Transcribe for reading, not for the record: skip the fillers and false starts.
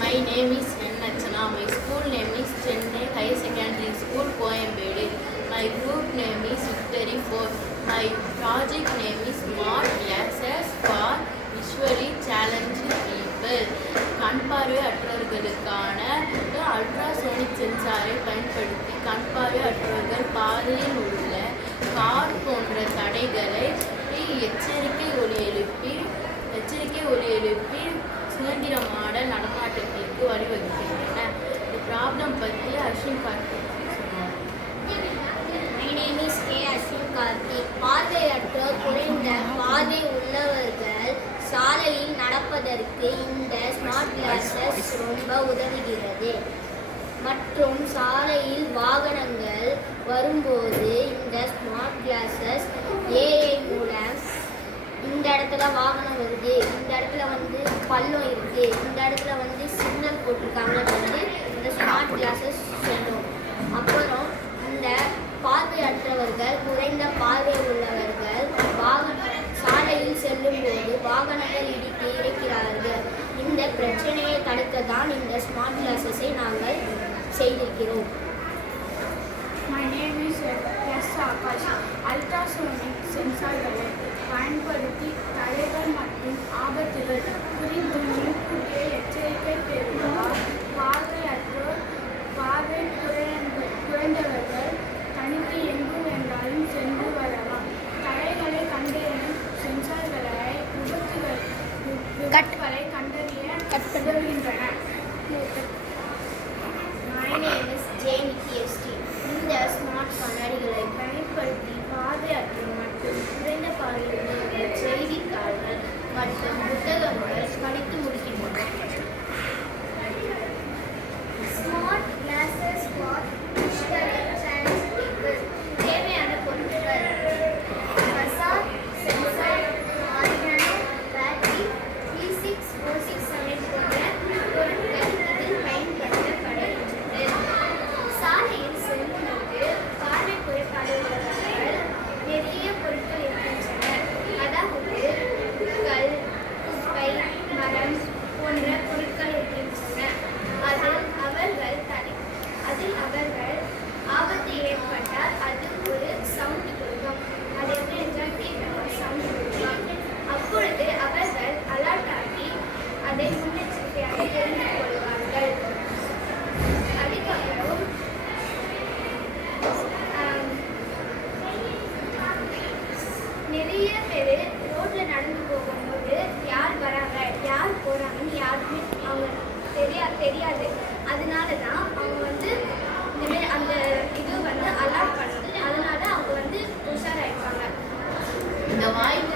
My name is N. Nachana. My school name is Chennai High Secondary School, Coimbatore. My group name is Victory 4. My project name is Smart Glasses for Visually Challenged People. கண் பார்வை அற்றவர்களுக்கான ultrasonic சென்சாரை பயன்படுத்தி கண் பார்வை அற்றவர்கள் பாதையில் உள்ள car போன்ற தடைகளை எச்சரிக்கை ஒலி எழுப்பி சுதந்திரமான நடமாட்டத்திற்கு வழிவகுக்கின்றன. இந்த ப்ராப்ளம் பற்றி அஸ்வின் கார்த்திக் சொன்னார். My name is K. Ashwin Karthik. பார்வையற்ற குறைந்த பார்வை உள்ளவர்கள் சாலையில் நடப்பதற்கு இந்த ஸ்மார்ட் கிளாஸஸ் ரொம்ப உதவுகிறது. மற்றும் சாலையில் வாகனங்கள் வரும்போது இந்த ஸ்மார்ட் கிளாஸஸ் ஏஐ மூலம் இந்த இடத்துல வாகனம் வருது, இந்த இடத்துல வந்து பள்ளம் இருக்குது, இந்த இடத்துல வந்து சிக்னல் போட்டிருக்காங்கன்னு வந்து இந்த ஸ்மார்ட் கிளாஸஸ் சொல்லும். அப்புறம் இந்த பார்வையற்றவர்கள் குறைந்த பார்வை உள்ளவர்கள் சாலையில் செல்லும் போது வாகனங்கள் இறக்கிறார்கள். இந்த பிரச்சனையை தடுக்க தான் இந்த ஸ்மார்ட் கிளாஸஸை நாங்கள் செய்திருக்கிறோம். My name is S. Akash. Ultrasonic சென்சார்களை பயன்படுத்தி தடைகள் மற்றும் ஆபத்துகள் குறித்து முன்கூட்டிய எச்சரிக்கை பெறுவதால் பார்வை குறைந்தவர்கள் தனித்து எங்கு வேண்டாலும் சென்று வரலாம். தடைகளை கண்டறியும் சென்சார்களை விபத்துகளை கண்டறிய உதவுகின்றன. My name is Jane KST. இந்த ஸ்மார்ட் கண்ணாடிகளை பயன்படுத்தி பார்வையற்ற மற்றும் குறைந்த பார்வையுள்ள செய்தித்தாள்கள் மற்றும் புத்தகங்கள் படித்து முடிக்கின்றன. Smart classes for visually challenged people. தேவையான பொருட்கள் பசார், சென்சார், ஆர்கானோ, பேட்டரி, P6467 போன்ற பொருட்கள் இதில் பயன்படுத்தப்படுகின்றன. சாலையில் செல்லும்போது பார்வை குறைபாடு உள்ளவர்கள் நிறைய பொருட்கள் இருக்கின்றன. அதாவது கல், குப்பை, மரம் போன்ற பொருட்கள் இருக்கின்றன. அதில் அவர்கள் ஆபத்து ஏற்பட்டால் அது ஒரு சவுண்ட் கொடுக்கும். அது எப்படி என்றால் கேட்க சவுண்ட் கொடுக்கும். அப்பொழுது அவர்கள் அலர்ட் ஆகி அதை முன்னெச்சரிக்கையாக தெரிந்து கொள்வார்கள். அதுக்கப்புறம் நிறைய பேர் ரோட்ல நடந்து போகும்போது யார் வராங்க யார் போறாங்கன்னு யாருமே அவங்க தெரியாது. அதனால தான் அவங்க வந்து இந்தமாரி அந்த இது வந்து அலர்ட் பண்ணுது. அதனால அவங்க வந்து உஷாராயிருப்பாங்க. இந்த வாய்ப்பு